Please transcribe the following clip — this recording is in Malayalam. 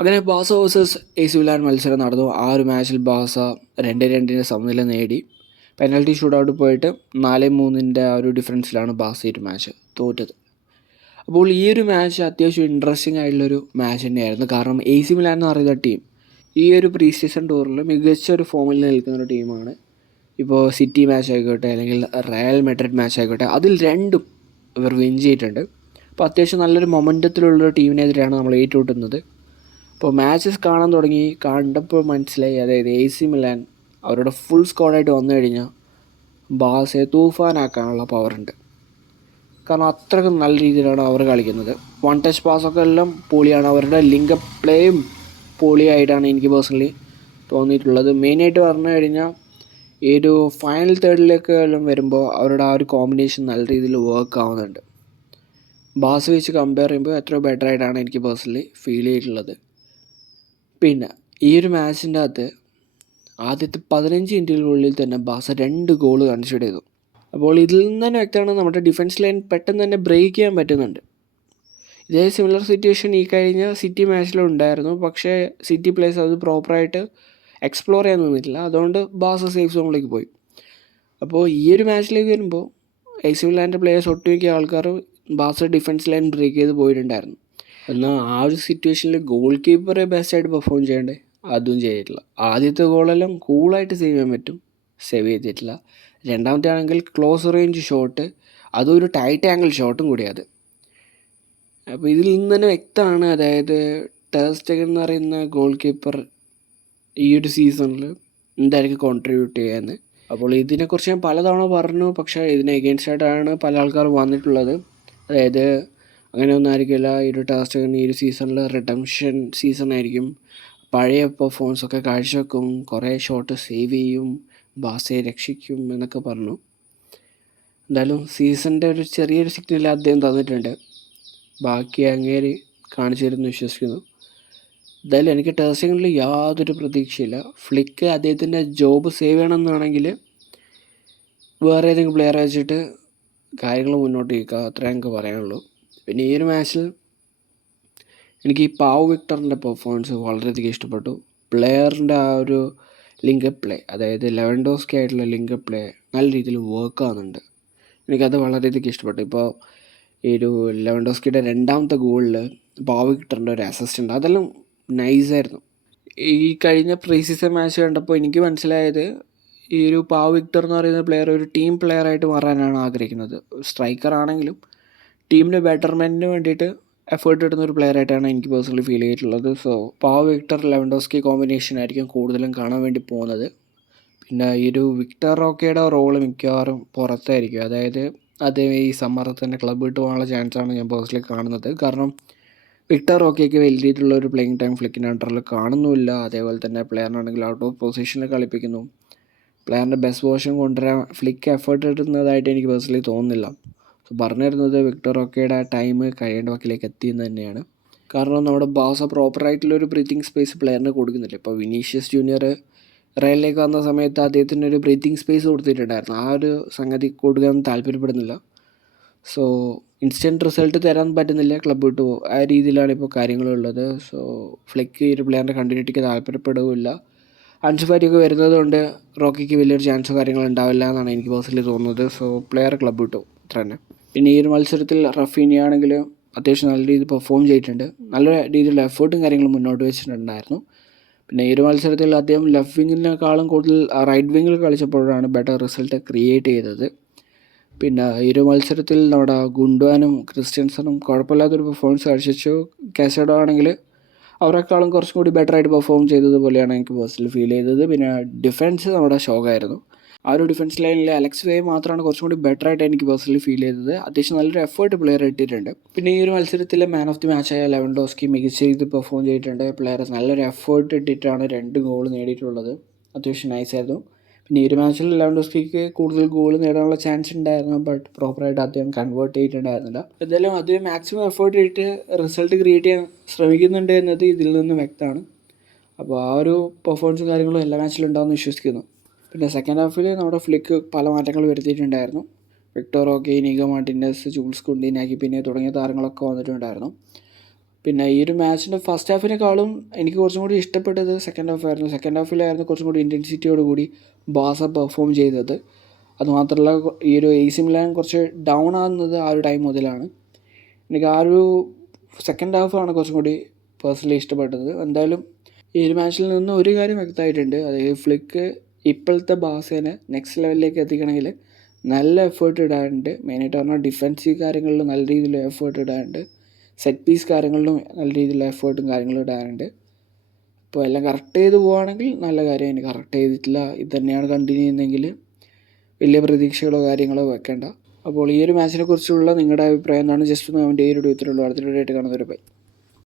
അങ്ങനെ ബാസ വേഴ്സസ് എ സി മിലാൻ മത്സരം നടന്നു. ആ ഒരു മാച്ചിൽ ബാസ രണ്ട് രണ്ടിന് സമനില നേടി. പെനൽറ്റി ഷൂട്ടൗട്ട് പോയിട്ട് നാല് മൂന്നിന്റെ ആ ഒരു ഡിഫറൻസിലാണ് ബാസ ഈ ഒരു മാച്ച് തോറ്റത്. അപ്പോൾ ഈ ഒരു മാച്ച് അത്യാവശ്യം ഇൻട്രസ്റ്റിംഗ് ആയിട്ടുള്ളൊരു മാച്ച് തന്നെയായിരുന്നു. കാരണം എ സി മിലാൻ എന്ന് പറയുന്ന ടീം ഈ ഒരു പ്രീ സീസൺ ടൂറിൽ മികച്ച ഒരു ഫോമിൽ നിൽക്കുന്ന ഒരു ടീമാണ് ഇപ്പോൾ സിറ്റി മാച്ച് ആയിക്കോട്ടെ അല്ലെങ്കിൽ റയൽ മെഡ്രിഡ് മാച്ച് ആയിക്കോട്ടെ അതിൽ രണ്ടും ഇവർ വിൻ ചെയ്തിട്ടുണ്ട്. അപ്പോൾ അത്യാവശ്യം നല്ലൊരു മൊമെന്റത്തിലുള്ളൊരു ടീമിനെതിരെയാണ് നമ്മൾ ഏറ്റുമുട്ടുന്നത്. അപ്പോൾ മാച്ചസ് കാണാൻ തുടങ്ങി. കണ്ടപ്പോൾ മനസ്സിലായി. അതായത് എ സി മിലാൻ അവരുടെ ഫുൾ സ്ക്വാഡായിട്ട് വന്നു കഴിഞ്ഞാൽ ബാസെ തൂഫാനാക്കാനുള്ള പവറുണ്ട് കാരണം അത്രയ്ക്കും നല്ല രീതിയിലാണ് അവർ കളിക്കുന്നത്. വൺ ടച്ച് പാസ്സൊക്കെ എല്ലാം പൊളിയാണ്. അവരുടെ ലിങ്കപ്പ് പ്ലേയും പൊളിയായിട്ടാണ് എനിക്ക് പേഴ്സണലി തോന്നിയിട്ടുള്ളത്. മെയിനായിട്ട് പറഞ്ഞു കഴിഞ്ഞാൽ ഈ ഒരു ഫൈനൽ തേർഡിലേക്ക് എല്ലാം വരുമ്പോൾ അവരുടെ ആ ഒരു കോമ്പിനേഷൻ നല്ല രീതിയിൽ വർക്ക് ആവുന്നുണ്ട്. ബാസ് വെച്ച് കമ്പയർ ചെയ്യുമ്പോൾ എത്രയോ ബെറ്റർ ആയിട്ടാണ് എനിക്ക് പേഴ്സണലി ഫീൽ ചെയ്തിട്ടുള്ളത്. പിന്നെ ഈ ഒരു മാച്ചിന്റെ അകത്ത് ആദ്യത്തെ പതിനഞ്ച് മിനിറ്റുകൾക്കുള്ളിൽ തന്നെ ബാസ രണ്ട് ഗോൾ കൺസിഡർ ചെയ്തു. അപ്പോൾ ഇതിൽ നിന്ന് തന്നെ വ്യക്തമാണ് നമ്മുടെ ഡിഫൻസ് ലൈൻ പെട്ടെന്ന് തന്നെ ബ്രേക്ക് ചെയ്യാൻ പറ്റുന്നുണ്ട്. ഇതേ സിമിലർ സിറ്റുവേഷൻ ഈ കഴിഞ്ഞ സിറ്റി മാച്ചിലും ഉണ്ടായിരുന്നു. പക്ഷേ സിറ്റി പ്ലേസ് അത് പ്രോപ്പറായിട്ട് എക്സ്പ്ലോർ ചെയ്യാൻ നിന്നിട്ടില്ല അതുകൊണ്ട് ബാസ സേഫ് സോണിലേക്ക് പോയി. അപ്പോൾ ഈ ഒരു മാച്ചിലേക്ക് വരുമ്പോൾ എ സി മിലാന്റെ പ്ലേയേഴ്സ് ഒട്ടുമിക്ക ആൾക്കാർ ബാസ ഡിഫൻസ് ലൈൻ ബ്രേക്ക് ചെയ്ത് പോയിട്ടുണ്ടായിരുന്നു. എന്നാൽ ആ ഒരു സിറ്റുവേഷനിൽ ഗോൾ കീപ്പറെ ബെസ്റ്റായിട്ട് പെർഫോം ചെയ്യണ്ടേ? അതും ചെയ്തിട്ടില്ല. ആദ്യത്തെ ഗോളെല്ലാം കൂളായിട്ട് സേവ് ചെയ്യാൻ പറ്റും. സേവ് ചെയ്തിട്ടില്ല. രണ്ടാമത്തെ ആണെങ്കിൽ ക്ലോസ് റേഞ്ച് ഷോട്ട് അതും ഒരു ടൈറ്റ് ആംഗിൾ ഷോട്ടും കൂടിയത് അപ്പോൾ ഇതിൽ നിന്ന് തന്നെ വ്യക്തമാണ് അതായത് ടേസ്റ്റക് എന്ന് പറയുന്ന ഗോൾ കീപ്പർ ഈ ഒരു സീസണിൽ എന്തായിരിക്കും കോൺട്രിബ്യൂട്ട് ചെയ്യാന്ന്. അപ്പോൾ ഇതിനെക്കുറിച്ച് ഞാൻ പലതവണ പറഞ്ഞു പക്ഷേ ഇതിനെ എഗെയിൻസ്റ്റായിട്ടാണ് പല ആൾക്കാർ വന്നിട്ടുള്ളത്. അതായത് അങ്ങനെയൊന്നും ആയിരിക്കില്ല ഈ ഒരു ടാസ്റ്റ് ഈ ഒരു സീസണിൽ റിഡംഷൻ സീസൺ ആയിരിക്കും. പഴയ പെർഫോമൻസ് ഒക്കെ കാഴ്ചവെക്കും കുറേ ഷോട്ട് സേവ് ചെയ്യും ബാസയെ രക്ഷിക്കും എന്നൊക്കെ പറഞ്ഞു. എന്തായാലും സീസണിന്റെ ഒരു ചെറിയൊരു സിഗ്നൽ അദ്ദേഹം തന്നിട്ടുണ്ട്. ബാക്കി അങ്ങേര് കാണിച്ചു തരുമെന്ന് വിശ്വസിക്കുന്നു. എന്തായാലും എനിക്ക് ടേസിങ്ങിൽ യാതൊരു പ്രതീക്ഷയില്ല. ഫ്ലിക്ക് അദ്ദേഹത്തിന്റെ ജോബ് സേവ് ചെയ്യണമെന്നാണെങ്കിൽ വേറെ ഏതെങ്കിലും പ്ലെയറെ വെച്ചിട്ട് കാര്യങ്ങൾ മുന്നോട്ട് നീക്കുക അത്രേ എനിക്ക് പറയാനുള്ളൂ. പിന്നെ ഈ ഒരു മാച്ചിൽ എനിക്ക് ഈ പാവ് വിക്ടറിന്റെ പെർഫോമൻസ് വളരെയധികം ഇഷ്ടപ്പെട്ടു. പ്ലെയറിന്റെ ആ ഒരു ലിങ്ക് പ്ലേ അതായത് ലെവൻ ലെവൻഡോസ്കി ആയിട്ടുള്ള ലിങ്ക് പ്ലേ നല്ല രീതിയിൽ വർക്ക് ആവുന്നുണ്ട്. എനിക്കത് വളരെയധികം ഇഷ്ടപ്പെട്ടു. ഇപ്പോൾ ഈ ഒരു ലെവൻ ഡോസ്കിയുടെ രണ്ടാമത്തെ ഗോളിൽ പാവ് വിക്ടറിന്റെ ഒരു അസിസ്റ്റന്റ് അതെല്ലാം നൈസായിരുന്നു ഈ കഴിഞ്ഞ പ്രീ സീസൺ മാച്ച് കണ്ടപ്പോൾ എനിക്ക് മനസ്സിലായത് ഈ ഒരു പാവ് വിക്ടർ എന്ന് പറയുന്ന പ്ലെയർ ഒരു ടീം പ്ലെയറായിട്ട് മാറാനാണ് ആഗ്രഹിക്കുന്നത്. സ്ട്രൈക്കർ ആണെങ്കിലും ടീമിന്റെ ബെറ്റർമെന്റിന് വേണ്ടിയിട്ട് എഫേർട്ട് ഇടുന്ന ഒരു പ്ലെയർ ആയിട്ടാണ് എനിക്ക് പേഴ്സണലി ഫീൽ ചെയ്തിട്ടുള്ളത്. So Pau Victor Lewandowski combination ആയിരിക്കും കൂടുതലും കാണാൻ വേണ്ടി പോകുന്നത്. പിന്നെ ഈ ഒരു വിക്ടർ റോക്കയുടെ റോൾ മിക്കവാറും പുറത്തായിരിക്കും. അതായത് അദ്ദേഹം ഈ സമ്മറിൽ തന്നെ ക്ലബ്ബ് വിട്ട് പോകാനുള്ള ചാൻസാണ് ഞാൻ പേഴ്സണലി കാണുന്നത്. കാരണം വിക്ടർ റോക്കിയൊക്കെ വലിയ രീതിയിലുള്ള ഒരു പ്ലേയിങ് ടൈം ഫ്ലിക്കിന്റെ അണ്ടറിൽ കാണുന്നുമില്ല. അതേപോലെ തന്നെ പ്ലെയറിനാണെങ്കിൽ ഔട്ട് ഓഫ് പൊസിഷനിൽ കളിപ്പിക്കുന്നു. പ്ലെയറിന്റെ ബെസ്റ്റ് വേർഷൻ കൊണ്ടുവരാൻ ഫ്ലിക്ക് എഫേർട്ട് ഇടുന്നതായിട്ട് എനിക്ക് പേഴ്സണലി തോന്നുന്നില്ല. പറഞ്ഞു തരുന്നത് വിക്ടർ റോക്കയുടെ ആ ടൈം കഴിയേണ്ട വക്കിലേക്ക് എത്തിയെന്ന് തന്നെയാണ്. കാരണം നമ്മുടെ ബാസ പ്രോപ്പറായിട്ടുള്ള ഒരു ബ്രീത്തിങ് സ്പേസ് പ്ലെയറിന് കൊടുക്കുന്നില്ല. ഇപ്പോൾ വിനീഷ്യസ് ജൂനിയർ റയലിലേക്ക് വന്ന സമയത്ത് അദ്ദേഹത്തിന് ഒരു ബ്രീത്തിങ് സ്പേസ് കൊടുത്തിട്ടുണ്ടായിരുന്നു. ആ ഒരു സംഗതി കൊടുക്കാൻ താല്പര്യപ്പെടുന്നില്ല. സോ ഇൻസ്റ്റന്റ് റിസൾട്ട് തരാൻ പറ്റുന്നില്ല. ക്ലബ്ബ് വിട്ട് പോകും ആ രീതിയിലാണ് ഇപ്പോൾ കാര്യങ്ങളുള്ളത്. സോ ഫ്ലിക്ക് ഈ ഒരു പ്ലെയറിന്റെ കണ്ടിന്യൂറ്റിക്ക് താല്പര്യപ്പെടുകയില്ല. അൻസുഫാരിയൊക്കെ വരുന്നത് കൊണ്ട് റോക്കിക്ക് വലിയൊരു ചാൻസോ കാര്യങ്ങളോ ഉണ്ടാവില്ല എന്നാണ് എനിക്ക് പേഴ്സണലി തോന്നുന്നത്. സോ പ്ലെയർ ക്ലബ്ബ് വിട്ടു. അത്ര തന്നെ പിന്നെ ഈ ഒരു മത്സരത്തിൽ റഫീനിയാണെങ്കിൽ അത്യാവശ്യം നല്ല രീതിയിൽ പെർഫോം ചെയ്തിട്ടുണ്ട്. നല്ല രീതിയിലുള്ള എഫേർട്ടും കാര്യങ്ങളും മുന്നോട്ട് വെച്ചിട്ടുണ്ടായിരുന്നു. പിന്നെ ഈ ഒരു മത്സരത്തിൽ അദ്ദേഹം ലെഫ്റ്റ് വിങ്ങിനേക്കാളും കൂടുതൽ റൈറ്റ് വിങ്ങിൽ കളിച്ചപ്പോഴാണ് ബെറ്റർ റിസൾട്ട് ക്രിയേറ്റ് ചെയ്തത്. പിന്നെ ഈ ഒരു മത്സരത്തിൽ നമ്മുടെ ഗുണ്ടുവാനും ക്രിസ്ത്യൻസനും കുഴപ്പമില്ലാത്തൊരു പെർഫോമൻസ് കാഴ്ചവെച്ചു. കാസഡോ ആണെങ്കിൽ അവരെക്കാളും കുറച്ചും കൂടി ബെറ്റർ ആയിട്ട് പെർഫോം ചെയ്തതുപോലെയാണ് എനിക്ക് പേഴ്സണലി ഫീൽ ചെയ്തത്. പിന്നെ ഡിഫൻസ് നമ്മുടെ ഷോക്കായിരുന്നു ആ ഒരു ഡിഫൻസ് ലൈനിൽ അലക്സ് വേ മാത്രമാണ് കുറച്ചും കൂടി ബെറ്റർ ആയിട്ട് എനിക്ക് പേഴ്സണലി ഫീൽ ചെയ്തത്. അത്യാവശ്യം നല്ലൊരു എഫേർട്ട് പ്ലെയർ ഇട്ടിട്ടുണ്ട്. പിന്നെ ഈ ഒരു മത്സരത്തിലെ മാൻ ഓഫ് ദി മാച്ചായ ലെവൻ ഡോസ്കി മികച്ച രീതിയിൽ പെർഫോം ചെയ്തിട്ടുണ്ട്. പ്ലെയർ നല്ലൊരു എഫേർട്ട് ഇട്ടിട്ടാണ് രണ്ട് ഗോൾ നേടിയിട്ടുള്ളത്. അത്യാവശ്യം നൈസായിരുന്നു പിന്നെ ഈ ഒരു മാച്ചിൽ ലെവൻ ഡോസ്കിക്ക് കൂടുതൽ ഗോൾ നേടാനുള്ള ചാൻസ് ഉണ്ടായിരുന്നു. ബട്ട് പ്രോപ്പറായിട്ട് അദ്ദേഹം കൺവേർട്ട് ചെയ്തിട്ടുണ്ടായിരുന്നില്ല. എന്തായാലും അദ്ദേഹം മാക്സിമം എഫേർട്ട് ഇട്ട് റിസൾട്ട് ക്രിയേറ്റ് ചെയ്യാൻ ശ്രമിക്കുന്നുണ്ട് എന്നത് ഇതിൽ നിന്ന് വ്യക്തമാണ്. അപ്പോൾ ആ ഒരു പെർഫോമൻസും കാര്യങ്ങളും എല്ലാ മാച്ചിലും ഉണ്ടാകുമെന്ന് വിശ്വസിക്കുന്നു. പിന്നെ സെക്കൻഡ് ഹാഫിൽ നമ്മുടെ ഫ്ലിക്ക് പല മാറ്റങ്ങൾ വരുത്തിയിട്ടുണ്ടായിരുന്നു. വിക്ടോറോ ഓക്കെ നിഗോ മാർട്ടിനസ് ജൂൾസ് കുണ്ടീനാക്കി പിന്നെ തുടങ്ങിയ താരങ്ങളൊക്കെ വന്നിട്ടുണ്ടായിരുന്നു. പിന്നെ ഈ ഒരു മാച്ചിന്റെ ഫസ്റ്റ് ഹാഫിനേക്കാളും എനിക്ക് കുറച്ചും കൂടി ഇഷ്ടപ്പെട്ടത് സെക്കൻഡ് ഹാഫ് ആയിരുന്നു. സെക്കൻഡ് ഹാഫിലായിരുന്നു കുറച്ചും കൂടി ഇന്റൻസിറ്റിയോട് കൂടി ബാസ പെർഫോം ചെയ്തത്. അതുമാത്രമല്ല ഈ ഒരു എ സി മിലാൻ കുറച്ച് ഡൗൺ ആകുന്നത് ആ ഒരു ടൈം മുതലാണ്. എനിക്ക് ആ ഒരു സെക്കൻഡ് ഹാഫാണ് കുറച്ചും കൂടി പേഴ്സണലി ഇഷ്ടപ്പെട്ടത്. എന്തായാലും ഈ ഒരു മാച്ചിൽ നിന്ന് ഒരു കാര്യം വ്യക്തമായിട്ടുണ്ട്. അതായത് ഫ്ലിക്ക് ഇപ്പോഴത്തെ ബാസേനെ നെക്സ്റ്റ് ലെവലിലേക്ക് എത്തിക്കണമെങ്കിൽ നല്ല എഫേർട്ട് ഇടാറുണ്ട്. മെയിനായിട്ട് പറഞ്ഞാൽ ഡിഫൻസീവ് കാര്യങ്ങളിൽ നല്ല രീതിയിൽ എഫേർട്ട് ഇടാറുണ്ട്. സെറ്റ് പീസ് കാര്യങ്ങളിലും നല്ല രീതിയിൽ എഫേർട്ടും കാര്യങ്ങളും ഇടാറുണ്ട്. അപ്പോൾ എല്ലാം കറക്റ്റ് ചെയ്ത് പോവുകയാണെങ്കിൽ നല്ല കാര്യമാണ് കറക്റ്റ് ചെയ്തിട്ടില്ല ഇത് തന്നെയാണ് കണ്ടിന്യൂ ചെയ്യുന്നതെങ്കിൽ വലിയ പ്രതീക്ഷകളോ കാര്യങ്ങളോ വെക്കേണ്ട. അപ്പോൾ ഈ ഒരു മാച്ചിനെ കുറിച്ചുള്ള നിങ്ങളുടെ അഭിപ്രായം എന്താണ്? ജസ്റ്റ് ഒന്ന് കമന്റ് ചെയ്തിട്ട് ഇത്രയുള്ളൂ അടുത്ത വീഡിയോ ആയിട്ട് കാണുന്നവരെ ബൈ